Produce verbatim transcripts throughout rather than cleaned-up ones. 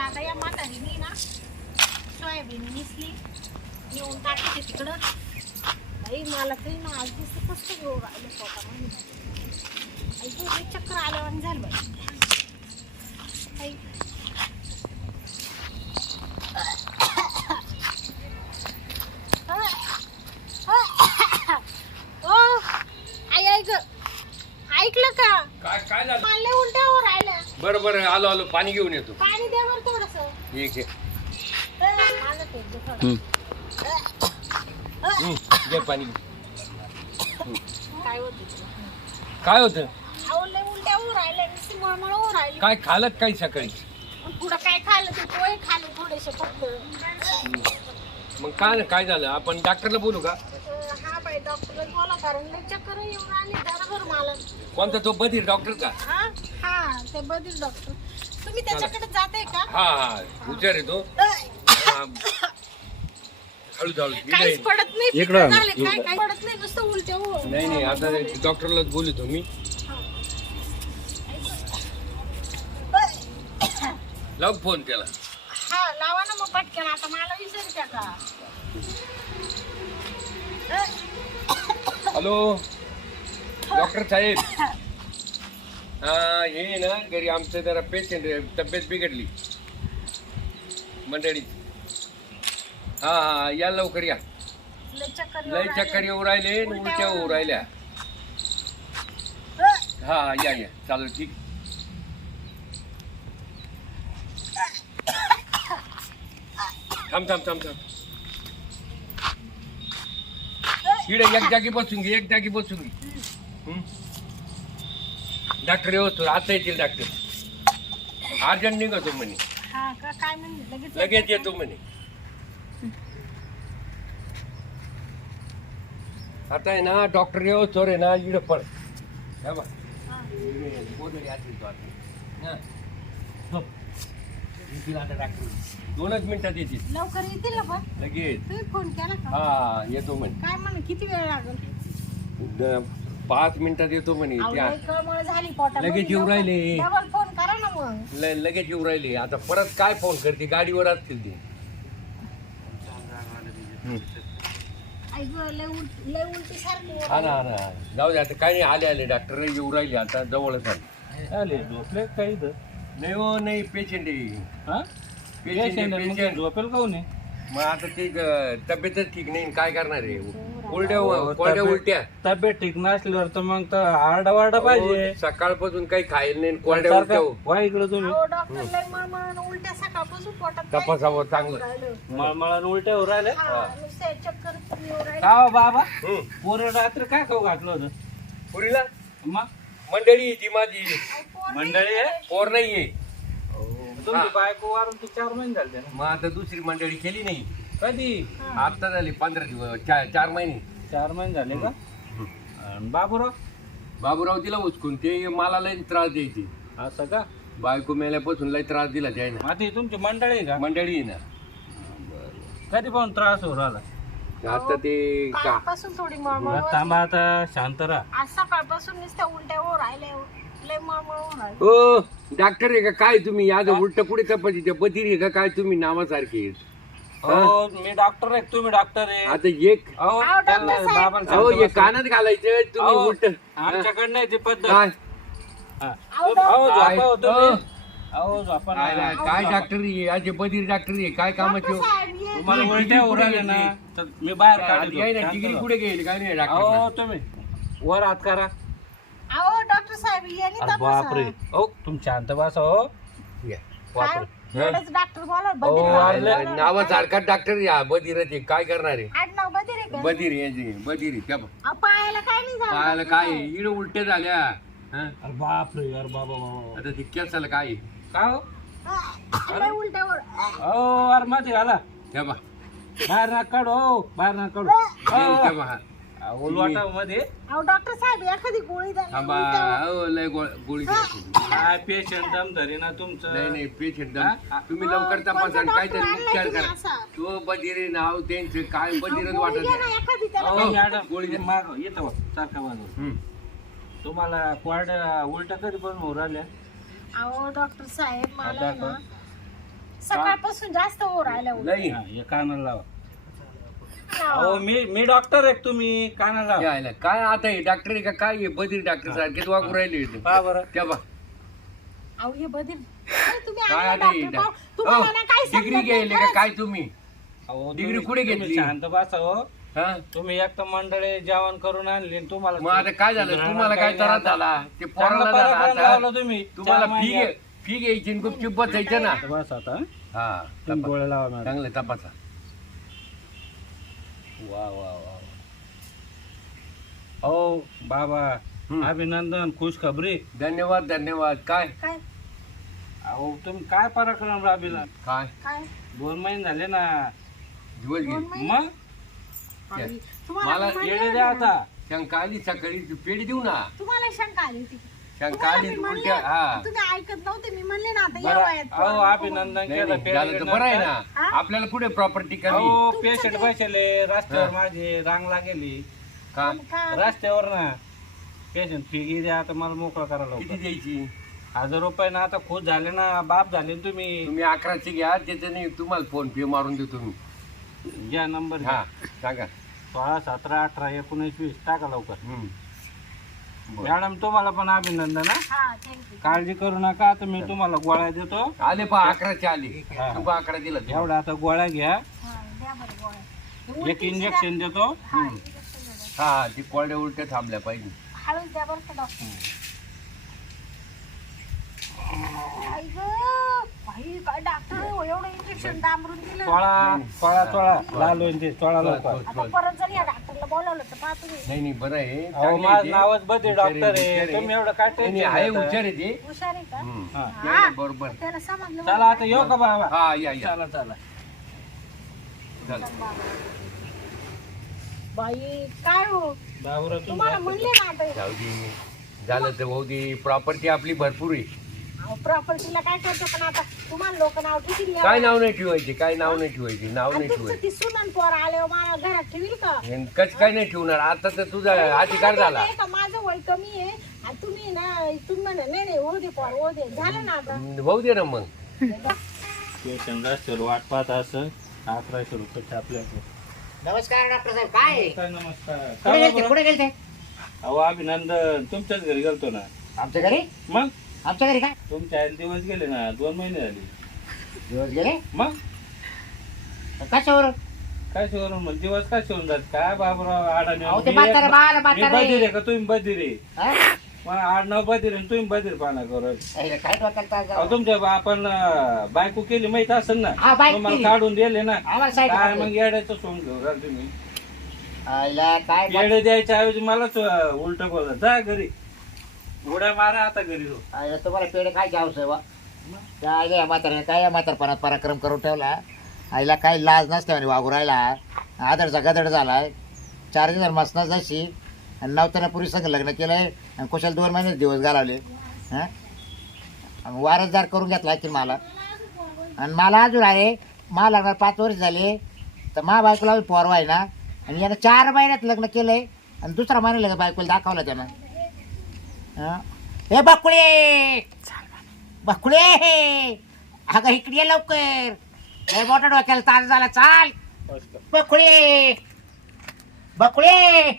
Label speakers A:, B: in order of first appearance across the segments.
A: आता या म्हातारीने ना सोयाबीन निसली नेऊन टाकते तिकडं. बाई मला तरी ना आज दिसत कसं घेऊ राहिलं स्वतः ऐकू चक्कर आल्यावर झालं बाई. ऐकलं का
B: काय काय झालं?
A: मला उलट्यावर राहिल्या.
B: बरं बरं आलो आलो पाणी घेऊन येतो.
A: पाणी द्या बरं थोडंसं.
B: ठीक आहे.
A: माझं पेट दुखलं.
B: घे पाणी.
A: काय होतं
B: काय होतं?
A: अहो लय उलट्यावर राहिल्या नुसती मळमळ राहिली.
B: काय खाल्लं काही सकाळी?
A: पुढं काय खाल्लं ते पोहे खाल्ले थोडेसे फक्त.
B: मग काय काय झालं? आपण डॉक्टरला बोलू का?
A: हा बाई डॉक्टरला बोला कारण लय चक्कर येऊन आली जरा बरं मला.
B: कोणता तो बधीर डॉक्टर का?
A: हा हा ते बधीर डॉक्टर. तुम्ही त्याच्याकडे जाताय का?
B: हा हा हुशार आहे तो. हळू हळू
A: काहीच पडत नाही.
B: इकडं
A: झाले काय काय पडत नाही नुसतं उलट्या हो.
B: नाही नाही आता डॉक्टरलाच बोलतो मी. लाव फोन त्याला.
A: हा लावा ना मग पटकन आता मला विचारत्या का?
B: हॅलो डॉक्टर साहेब. हा हे ना घरी आमचं जरा पेशंट तब्येत बिघडली मंडळी. हा हा या लवकर या.
A: लय चक्कर
B: लय चक्कर येऊ राहिले उलट्या होऊ राहिल्या. हा हा या या चालेल ठीक. थांब थांब थांब थांब. इकडे एक जागी बसून घे एक जागी बसून घे. डॉक्टर येतो आता येतील डॉक्टर. अर्जंट निघतो म्हणे.
A: हा का काय म्हणजे लगेच
B: लगेच येतो म्हणे. आता आहे ना डॉक्टर येऊ चोर आहे ना इकडे पळ. हे बघ. गोधडी आतील तो आता. हा. झोप. येतील आता डॉक्टर. दोनच मिनिटात येतील.
A: लवकर येतील ना पण.
B: लगेच.
A: तुम्ही फोन केला का?
B: हा येतो म्हणे.
A: काय म्हणे किती वेळ लागेल?
B: द- पाच मिनिटात येतो म्हणे. त्या
A: कळमळ झाली पोटात.
B: लगेच येऊ राहिले.
A: डबल फोन करा ना मग.
B: ल- लगेच येऊ राहिले. आता परत काय फोन करते गाडीवर असतील ते.
A: ऐक लय उलट लय उलटी सारखी.
B: हा ना हा ना जाऊ दे आता काही नाही. आले आले डॉक्टर येऊ राहिले आता जवळच आले.
C: आले झोपले काही तर
B: नाही हो नाही पेशंट आहे.
C: हा
B: पेशंट आहे, पेशंट.
C: झोपेल काहून नाही?
B: मग आता ते ग- तब्येतच ठीक नाही काय करणार आहे. उलट्या कोरड्या उलट्या.
C: तब्येत ठीक नसल्यावर तर मग तर आरडा वारडा पाहिजे.
B: अहो, सकाळपासून काही खायला नाही कोरड्या उलट्या हो.
C: वा इकडे तुम्ही
A: अहो डॉक्टर लय मळमळ उलट्या सकाळपासून पोटात काय
B: तपासावं चांगलं.
A: राहिलं.
C: मळमळान उलट्या होऊ राहिले.
A: हा नुसते चक्कर येऊ राहिले.
C: का हो बाबा
B: हम्म.
C: पोरं रात्री काय खाऊ घातलं होतं
B: पुरीला
C: मग
B: मंडळी आहे ती माझी.
A: अहो, पोर
C: मंडळी आहे
B: पोर नाहीये.
C: तुमची बायको वारून ते चार महिने झाले ना
B: मग आता दुसरी मंडळी केली नाही.
C: कधी
B: आता झाली पंधरा दिवस चार चार महिने.
C: चार महिने झाले का आणि बाबूराव
B: बाबूराव दिला उचकून ते मला लय त्रास द्यायची.
C: असं का
B: बायको मेल्यापासून लय त्रास दिला त्याने.
C: आता ही तुमची मंडळी आहे का
B: मंडळी आहे ना.
C: कधी पण त्रास होऊ राहिला
B: आता ते का
A: कालपासून थोडी मळमळ
C: मग थांबा आता शांत राहा.
A: आज सकाळपासून नुसत्या उलट्या होऊ राहिल्या. लय मळमळ होऊ राहिली.
B: हो डॉक्टर आहे का काय तुम्ही? आज उलट पुढे कपाची त्या बधीर आहे का काय तुम्ही नावासारखे आहेत?
C: हो मी डॉक्टर आहे तुम्ही डॉक्टर आहे
B: आता एक
C: अहो
A: अहो,
C: त्यांना
A: डॉक्टर साहेब.
C: बाबांना
B: अहो
C: सांगतो
B: हे
C: बसा.
B: कानात घालायचं तुम्ही
C: अहो,
B: उलट.
C: आमच्याकडे नाही ती पद्धत
B: काय
C: हा.
A: अहो,
C: अहो
B: काय?
C: झोपा होतो
B: अहो.
C: अहो झोपा
B: काय
C: ना.
B: काय डॉक्टर आहे? आज हे बधीर डॉक्टर आहे काय कामाचे हो?
A: साहेब ये.
C: तुम्हाला
B: तुम्ही
C: उलट्या
B: डिग्री
C: उराले
B: कुठे
C: ना
B: घेतली?
C: तर मी बाहेर
B: आधी आहे
C: काढतो
B: ना डिग्री
C: शांत
B: कुठे घेईल काय नाही
C: राहा. अहो
B: डॉक्टर?
C: तुम्ही वर हात करा.
A: अहो डॉक्टर साहेब यांनी
C: अरे बापरे
A: तपासा.
C: हो तुम्ही शांत बसा हो बापरे
A: एवढंच डॉक्टर बोला
C: अहो,
A: बधीर
C: वारले.
A: डॉक्टर बोला.
B: नावासारखा डॉक्टर या बधीरच आहे काय करणार आहे?
A: आडनाव बधीर आहे का?
B: बधीर आहे बधीर आहे त्या बघ.
A: अहो, पायाला काय नाही झालं
B: पाहायला
A: डॉक्टर
B: काय
A: साहेब?
B: इड उलट्या झाल्या. हा?
C: अरे बापरे यार बाबा बाबा
B: आता ते केसाला काय आहे?
C: का हो
A: हा, लय उलट्यावर.
C: अहो अरे मध्ये घाला
B: त्या बघ.
C: बाहेर ना काढू हो बाहेर ना काढू
B: हे त्या बघ.
C: उलवाटा मध्ये
A: अहो डॉक्टर साहेब एखादी गोळी द्या ना
B: थांबा
A: उलट्यावर.
B: हो लय गो- गोळी घ्यायची.
C: काय पेशंट दम धरी ना
B: नाही
C: तुमचं
B: नाही पेशंट
C: हा?
B: तुम्ही लवकर तपासा आणि
A: कोणतं
B: काहीतरी
A: डॉक्टर
B: उपचार
A: आणलाय
B: करा.
A: तुम्ही असा?
B: तो बधीर नाव त्यांचं काय
A: अहो,
B: बधीरच
A: गोळी
B: वाटत
A: द्या ना
B: नाही.
A: एखादी त्याला.
C: अहो
B: हो,
C: मॅडम
B: गोळी द्या.
C: माग येतो बघ, सारखा बाजू
B: हम्म.
C: तुम्हाला क्वाड उलटा कधी पण होऊ राहिल्या
A: अहो डॉक्टर साहेब मला
C: आता
A: आहे ना सकाळपासून जास्त हो राहिल्या उलट.
B: नाही
C: हा, हे कानाला लावा.
A: हा.
C: अहो मी मी डॉक्टर आहे तुम्ही कानाला लावा.
B: यायला काय आता हे डॉक्टर आहे का काय हे बधीर डॉक्टर सारखेच वागू राहिले इथे.
C: पहा बरं.
B: त्या बा
A: अहो हे बदल अरे, तुम्ही
B: काय
A: आले
B: आता हे
A: डॉक्टर
B: डॉ-
A: पाहू. तुम्हाला ना काय
B: हो, डिग्री
A: समजत नाही
B: घ्यायले का
A: खरंच.
B: काय तुम्ही
C: अहो,
B: डिग्री
C: तुम्ही-
B: कुठे
C: तुम्ही
B: घेतली?
C: शांत बसा हो.
B: हा
C: तुम्ही एक तर मंडळी जेवण करून आणली आणि तुम्हाला
B: मग आता काय झालं तुम्हाला काय त्रास झाला ते पोराला
C: चांगला
B: झाला
C: पराक्रम
B: आता
C: लावला तुम्ही
B: तुम्हाला
C: चार
B: फी
C: महिन्यात.
B: घे- फी घ्यायची आणि गुपचूप बसायचं ना
C: बस आता हं?
B: हा
C: तुम्ही
B: तपास.
C: गोळ्या लावा मॅडम.
B: चांगलं तपासा वा वा वा
C: हो बाबा
B: हं.
C: अभिनंदन खुश खबरी.
B: धन्यवाद धन्यवाद काय
A: काय
C: अहो तुम्ही काय पराक्रम राबीला.
B: काय
A: काय
C: दोन महिने झाले ना.
B: दिवस घे
A: दोन महिने?
C: मग
A: आई, तुम्हाला
B: मला
A: मी म्हणले
C: येडे
A: होते
C: द्या
A: ना.
C: आता.
B: शंका आली सकाळी पेढी देऊ ना
A: तुम्हाला शंका आली होती
B: शंका
A: तुम्हाला
B: आली
A: मी म्हणले,
B: उलट्या हा
A: तुम्ही ऐकत नव्हते मी म्हणले ना आता या
C: बरं
A: वयात
C: अहो
A: पोरं नको
C: अभिनंदन
B: नाही
C: केलं
B: नाही, झालं तर बरं आहे ना
A: हा?
B: आपल्याला कुठे प्रॉपर्टी कमी
C: अहो
A: तुमचं
C: पेशंट
A: ते-
C: बसले रस्त्यावर
B: हा.
C: माझे रांगला गेली
B: का
A: म्हणून का-
C: रस्त्यावर ना पेशंट फी गिरी आता मला मोकळा करायला
B: किती
C: होता.
B: द्यायची
C: हजार रुपये ना आता खुश झाले ना बाप झाले ना तुम्ही.
B: तुम्ही अकराशे घ्या त्याच्याने तुम्हाला फोन पे मारून देतो मी
C: घ्या नंबर
B: हा सांगा
C: सोळा सतरा अठरा एकोणीस वीस टाका लवकर.
B: हम्म. बरं.
C: मॅडम तुम्हाला पण अभिनंदन हा.
A: हा थँक्यू
C: काळजी करू नका तर मी तुम्हाला गोळ्या देतो.
B: आले पा अकराशे आले
C: हा.
B: तू अकरा दिला तू.
C: एवढ्या आता गोळ्या घ्या.
A: हा द्या बरं गोळ्या.
C: एक इंजेक्शन देतो.
A: हा, इंजेक्शन द्या.
B: हा ती कोरड्या उलट्या थांबल्या पाहिजे
A: हळूच द्या बरं का डॉक्टर आई गं, बाई, काय डॉक्टर हो, एवढं इंजेक्शन डांबरून दिलं
C: सोळा सोळा सोळा लाल होईन ते सोळा लवकर.
A: आता परत जर या डॉक्टरला बोलावलं तर पहा तुम्ही
B: नाही नाही बरं आहे
C: अहो
B: चांगली
C: माझं
B: आहे
C: नावच बदे
B: ते.
C: डॉक्टर
B: हुशार
C: आहे
B: हुशार
C: तुम्ही एवढं काय
B: नाही, नाही,
C: tension
B: आहे
C: घेता?
B: हुशार आहे ते
A: हुशार आहे का
B: हम्म.
C: हा.
B: नाही, नाही, बरोबर
A: त्याला समजलं
C: चला आता येऊ का बाबा.
B: हा या या
C: चला चला.
B: चल.
A: बाई काय हो
C: बाबूराव तुम्ही
A: तुम्हाला म्हणले ना आता
B: जाऊ दे झालं तर भाऊ दे प्रॉपर्टी आपली भरपूर आहे
A: प्रॉपर्टीला काय करतो पण आता तुम्हाला लोक नाव ठेवतील या
B: काय
A: वयात.
B: नाव नाही ठेवायचे काय नाव नाही ठेवायचे नाव
A: आणि
B: नाही
A: तुमचं
B: ठेवायचे
A: ती सुनन पोर आले मला घरात ठेवील का
B: कच काय नाही ठेवणार आता तर तुझा अधिकार झाला
A: नाही का, माझं वय कमी आहे आणि तुम्ही ना तुम्ही म्हणा नाही नाही हो दे पोर हो दे झालं ना आता
B: भाऊ दे ना मग
C: पेशंट रस्त्यावर वाट पाहत असं अकराशे रुपये छापले.
D: नमस्कार डॉक्टर साहेब काय
C: नमस्कार नमस्कार.
D: कुठे
C: चला
D: गेलते
C: बरं.
D: कुठे गेलते
C: अहो अभिनंदन तुमच्याच घरी गेलतो ना.
D: आमच्या घरी
C: मग
D: आमच्या घरी काय
C: तुमच्या आईला दिवस गेले ना दोन महिने झाले.
D: दिवस गेले
C: मग
D: कशावर
C: काय शिवरून मग दिवस काय शिवून जात काय बाबूराव आडाने
D: अहो ते म्हातारे बाळ
C: मी
D: म्हातारे
C: बधीर आहे का तुम्ही बधीर आहे.
D: हा?
C: मग आडनाव बधीर आहे आणि तुम्ही बधीर पाना करू.
D: अरे, काय डोक्याला त्रास झाला?
C: अहो तुमच्या बा- आपण अं, बायको केली माहित असेल ना.
D: हा, बायको
C: तुम्हाला
D: केली.
C: काढून दिले ना.
D: आम्हाला साईड
C: काय
D: काढली.
C: मग येड्याचं सोंग घेऊ राहिले तुम्ही.
D: आईला काय
C: येडे द्यायच्या ऐवजी मलाच उलट बोलत जा घरी. उड्या मारा आता घरी जाऊ.
D: आईला तुम्हाला पेढे काय घ्यावं बा काय या म्हातारे काय या म्हातारपणात पराक्रम करून ठेवला. आईला काही लाज नसते म्हणे वागू राहिला आदरचा गदड झालाय. चार दिवस मसना जशी आणि नवताना पुरी संग लग्न केलंय आणि कुशाल दोन महिने दिवस घालवले. हा आणि वारसदार करून घेतला की मला आणि मला अजून आहे मला लग्नाला पाच वर्ष झाले तर मा बायकोला पोरवा आहे ना आणि यानं चार महिन्यात लग्न केलंय आणि दुसरा महिना लग्न बायकोला दाखवला त्यानं. हा हे बकुळे बकुळे अगं इकडे ये लवकर लय मोठा डोक्याला ताण झाला चाल बकुळे बकुळे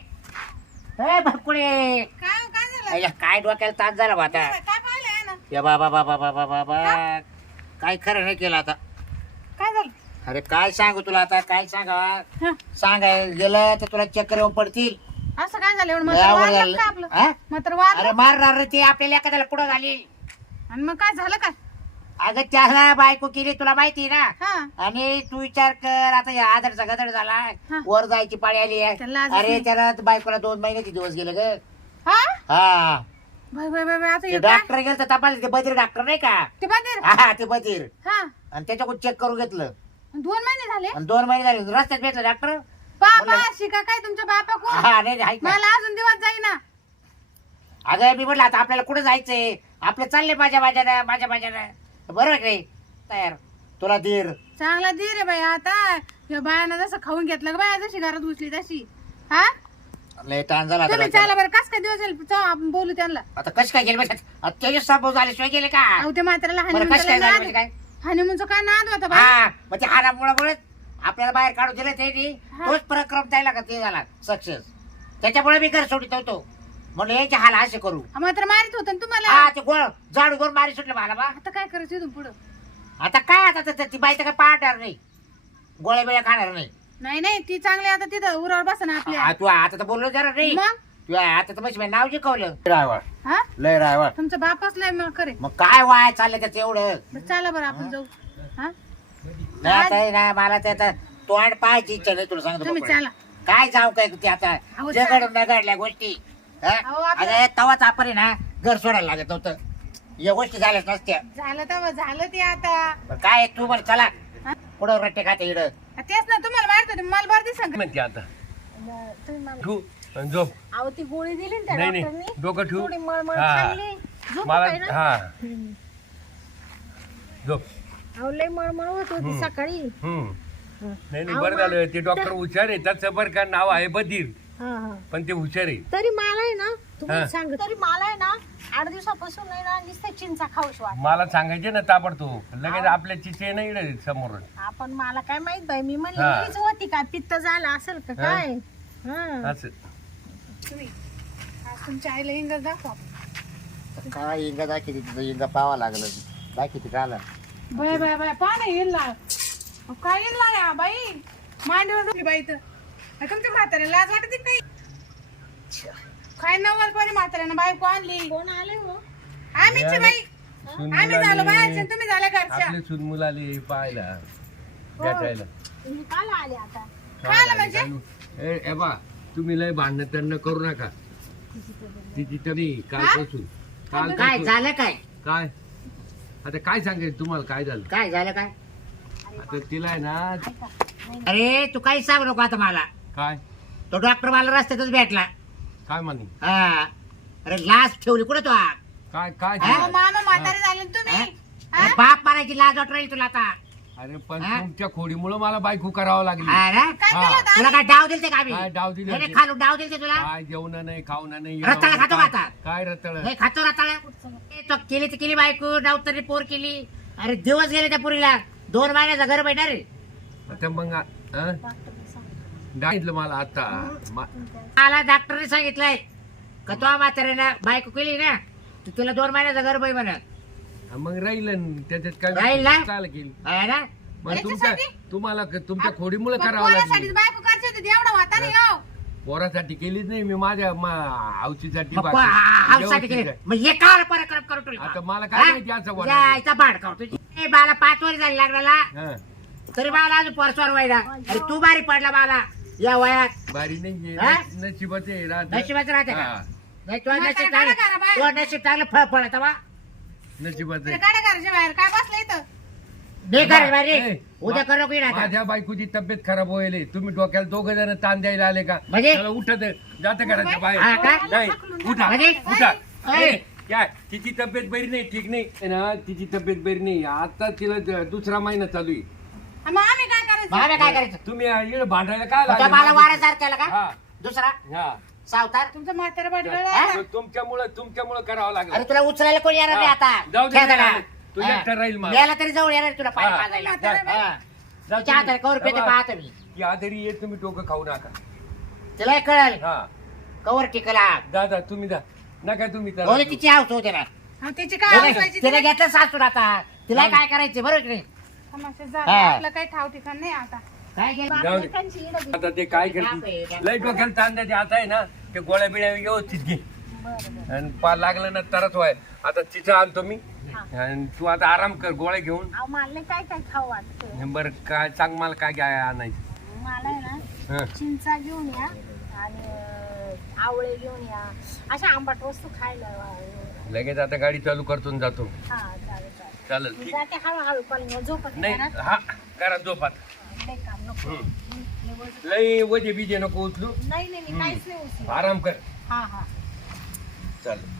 D: हे बकुळे
A: काय हो, काय झालं
D: अय्या, काय डोक्याला ताण झाला बा आता
A: काय पाहिलंय ना
D: या बाबा बाबा बाबा बाबा काय खरं नाही केलं आता.
A: काय झालं
D: अरे काय सांगू तुला आता काय सांगा
A: हं.
D: सांगायला गेलं तर तुला चक्कर येऊन पडतील.
A: असं काय झालं एवढं
D: लय
A: म्हातारं
D: आवड
A: वारलं
D: झालं.
A: का आपलं
D: हा?
A: म्हातारं वारलं
D: अरे मारणार रे ते आपल्याला एखाद्याला पुढं झाली.
A: आणि मग काय झालं काय
D: अगं त्याला बायको केली तुला माहिती आहे ना.
A: हा
D: आणि तू विचार कर आता या आदरचा गदड झाला
A: हा.
D: वर जायची पाळी आली आहे.
A: त्याला लाजच
D: अरे
A: नाही.
D: त्याला बायकोला दोन महिन्याचे दिवस गेले ग.
A: हा
D: हा
A: बाय बाय बाय बाय, आता
D: ते
A: हे काय
D: डॉक्टर गेलं तर तपास ते बधीर डॉक्टर नाही का.
A: ते बाहेर
D: हा ते बधीर
A: हा
D: आणि त्याच्याकडून चेक करून घेतलं
A: दोन महिने झाले
D: आणि दोन महिने झाले रस्त्यात भेटलं डॉक्टर.
A: बाबा
D: बोला.
A: शिका काय तुमच्या बापा कोण
D: हा नाही नाही, ऐक ना.
A: मला अजून दिवस जाईना
D: अगं मी म्हटलं आता आपल्याला कुठं जायचंय आपलं चालले माझ्या माझ्या माझ्या माझ्या बरोबर आहे की नाही तयार तुला धीर
A: चांगला दे रे बाई आता या बायानं जसं खाऊन घेतलं ग बाया जशी घरात घुसली तशी हा
D: लय ताण झाला आता
A: तुम्ही
D: डोक्याला.
A: चला बरं कस काय दिवस झाले चला आपण बोलू त्यांना
D: आता कशी काय गेले त्याचे संभव झाल्याशिवाय गेले का
A: अहो ते म्हाताऱ्याला हानी
D: बरं
A: म्हणून
D: कशी काय
A: त्याला
D: झालं म्हणजे
A: नाही
D: काय
A: हनीमूनचं काय नाद होता बाई
D: हा मग ते हाडामुळे आपल्याला बाहेर काढून दिलं ते तोच प्रक्रम त्याला का ते झाला सक्सेस. त्याच्यामुळे मी घर सोडित होतो म्हणून याचे हाल असे करू.
A: मात्र मारित होत ना तुम्हाला.
D: हा ते गोळ झाडू गोळ मारी सुटलं मला बा.
A: आता काय करायचं इथून पुढं?
D: आता काय आता तर ती बाई तर काय पाहणार नाही गोळ्या बिळ्या खाणार नाही.
A: नाही नाही ती चांगली आता तिथं उरावर बसा ना आपल्या.
D: आ, तू आता तर बोललो जरा नाही
A: मग
D: तू आता तर म्हणजे नाव जिकवलं रायवाळ
A: हा
D: लय रायवाळ.
A: तुमचा बापच लय मग करे.
D: मग काय वाय चाललंय त्याचं एवढं.
A: बरं, चला बरं आपण जाऊ. हा
D: नाही आता नाही मला ते आता तोंड पाहायची इच्छा नाही तुला सांगतो
A: तुम्ही
D: बाबा.
A: चला.
D: काय जाऊ काय ते आता
A: अहो,
D: जगडून नगडल्या गोष्टी हा?
A: अहो, आपलं-
D: अरे तवाच आपण आहे ना घर सोडायला लागत नव्हतं या गोष्टी झाल्याच नसत्या.
A: झालं तर झालं ते आता.
D: पण काय तू बरं चला
A: हा?
D: पुढं रट्टे खाते इड
A: तेच ना तुम्हाला मारत होते मला बरं दिसत.
B: म्हणते आता
A: तुम्ही मला
B: ठू आणि झोप.
A: अहो ती गोळी दिली ना त्या
B: नाही नाही
A: डॉक्टरनी.
B: डोकं ठेवू.
A: थोडी मळमळ
B: हा.
A: खाल्ली. झोप
B: मला
A: काय ना?
B: हा
A: हम्म.
B: झोप.
A: अहो लय मळमळ होत होती
B: हम्म.
A: सकाळी.
B: हम्म नाही नाही
A: अहो,
B: बरं झालं ते डॉक्टर हुशार आहे त्याचं बरं का नाव आहे बधीर
A: हा हा
B: पण ते हुशार आहे.
A: तरी मला आहे ना तुम्हाला
B: हा.
A: सांग तरी मला आहे ना आठ दिवसापासून नाही ना नुसतं चिंचा खाऊशी वाटत.
B: मला सांगायचे ना ताबडतोब लगेच आपल्या चिचे नाही इकडे समोर.
A: आपण मला काय माहित बाई मी म्हणली
B: हा.
A: मुलीच होती का पित्त झालं असेल का
B: हा.
A: काय. हा.
B: असं
A: तुम्ही आज तुमच्या आईला इंग्रज दाखवा.
D: काय इंगा दाखी तिथं इंगा पावा लागलं दाखी ती काला.
A: बाय बाय बाय पाणी येईल ना. अहो, काय येईल ना बाई मांडीवर डोकली बाई तर अहो, तुमच्या म्हाताऱ्याला लाज वाटते काही. काय नवल कोणी म्हाताऱ्यानं बायको आणली. कोण आले हो? आम्हीच आहे बाई.
B: सून
A: आम्ही झालो
B: मुलाले-
A: बाहेरच्या तुम्ही झाल्या घरच्या.
B: आपले सून मुलाले पाहायला भेटायला.
A: तुम्ही काल आले आता काल म्हणजे
B: ए ए बा तुम्ही लय भांडण त्यांना करू नका. तिची तरी कालपासून काल
D: काय झालं काय
B: काय आता काय सांगायचं तुम्हाला काय झालं.
D: काय झालं काय
B: आता तिला आहे ना
D: अरे तू काही सांग नको आता मला.
B: काय
D: तो डॉक्टर मला रस्त्यातच भेटला.
B: काय म्हणे
D: हा अरे लाज ठेवली कुठे तू हा?
B: काय काय
A: अहो,
B: झालं?
A: मामा म्हातारे झाले ना तुम्ही.
D: अरे बाप मारायची लाज वाट राहील तुला आता.
B: अरे पण
D: हा?
B: तुमच्या खोडीमुळं मला बायको करावं लागली.
D: अरे
A: काय
B: हा.
A: केलं होतं
D: तुला
A: आम्ही?
D: काय डाव दिलते का आम्ही
B: काय डाव दिले
D: नाही,
B: होते?
D: नाही, खालून डाव दिलते तुला
B: काय जेवण नाही खाऊन नाही
D: रताळा खातो का आता?
B: काय रतळ
D: नाही खातो रताळा ए, तो केली तर केली बायको डाव तरी पोर केली. अरे दिवस गेले त्या पुरीला दोन महिन्याचा घर भेटणार रे.
B: आता मग हं? सांगितलं मला आता मा-
D: मला डॉक्टरने सांगितलंय का तो म्हाताऱ्यानं बायको केली ना तर तुला दोन महिन्याचा घर बाई म्हणा
B: मग राहील न, त्याच्यात काय
D: राहील ना?
B: चाल केली
D: आहे ना.
B: मग तुमच्या
A: याच्यासाठी?
B: तुम्हाला तुमच्या खोडीमुळे
A: पण
B: करावं
A: पोरासाठी
B: लागली.
A: बायको करायची होती एवढा होता नाही हो.
B: पोरासाठी केलीच नाही मी माझ्या आवचीसाठी
D: मग को- हा- हाऊससाठी केली मग हे कार पराक्रम करू तुला
B: आता मला काय माहिती असं होणार.
D: जायचा भाड करतो ए, बाला पाच वर झाली लागला
B: हं.
D: तरी मला अजून परस्वर व्हायला अरे तू बारी पडला मला या वयात
B: बारी नाही
D: हा?
B: नशिबाचे
D: नशिबाचं राहते का?
B: हा,
D: नाही तुझं
A: म्हातारं
D: नशीब
A: काढा
D: चांगलं
A: करा बाय.
D: तुझं नशीब चांगलं फळ फळत वा
B: नशिबाचे
A: तिला काढा घराच्या बाहेर काय बसलं इथं.
D: बेकार बारी
B: ए,
D: उद्या
B: मा-
D: करू नको आता
B: माझ्या बायकोची तब्येत खराब होईल तुम्ही डोक्याला दोघ जण ताण द्यायला आले का
D: म्हणजे?
B: त्याला उठत जात करायचं बाहेर
D: हा का?
B: नाही उठा
D: म्हणजे?
B: उठा
D: ऐ.
B: ए, काय तिची तब्येत बरी नाही ठीक नाही आहे ना तिची तब्येत बरी नाही आता तिला द- दुसरा महिना चालू आहे.
A: मग आम्ही काय करायचं.
D: मला काय करायचं
B: तुम्ही इकडे भांडायला काय
D: तो
B: लागले?
D: मला वारासार केला का
B: हा
D: दुसरा
B: हा
D: सावतार
A: तुमचं म्हातारा बडबड
B: तो तुमच्यामुळं तुमच्यामुळं करावं लागलं
D: अरे तुला उचलायला कोणी येणार नाही
B: हा.
D: आता
B: जाऊ दे
D: खेळताना.
B: ना. तू
D: हा.
B: एकटा राहील मला.
D: गेला तरी जवळ येणार तुला पाणी
B: हा.
D: पाजायला
A: म्हातारा
D: हा.
B: जाऊ
D: तिच्या हाताने कवर पेते
B: तुम्ही.
D: पाहतो मी
B: ती आधारी ये तुम्ही डोकं खाऊ नका
D: तिला कळल
B: हा
D: कवर टिकला
B: दादा तुम्ही जा नका तुम्ही त्याला
D: बोले तिची हाऊस होते ना
A: हा, त्याची काय हाऊस व्हायची
D: तिला
A: तिला?
D: घेतलं सासून आता तिला काय करायचे बरोबर की नाही
A: तमाशा झाला.
D: हा.
A: आपलं काही ठाव ठिकाण नाही आता.
D: काय केलं
B: जाऊ दे. आता ते काय करते लई डोक्याला ताण देते आता आहे ना ते गोळ्या बिळ्या व्यवस्थित घे आणि पा लागलं ना तरच व्हाय आता तिचं आणतो मी आणि तू आता आराम कर गोळ्या घेऊन
A: अहो, मला नाही काय काय खाऊ वाटतं.
B: बरं काय सांग मला काय काय आणायचं
A: मला आहे ना
B: हं.
A: चिंचा घेऊन या आणि अं, आवळे घेऊन या अशा आंबट वस्तू खायला अं,
B: लगेच आता गाडी चालू करतो आणि जातो
A: हा चालेल चालेल.
B: चालेल
A: मी
B: ठीक
A: जाते हळूहळू पण झोपत
B: नाही
A: नाही ना.
B: हा करा झोपात
A: लय काम नको.
B: हं.
A: लय वजन-
B: लई वजे बिजे नको उचलू
A: नाही नाही मी काहीच नाही उचलत.
B: आराम कर
A: हा हा
B: चालेल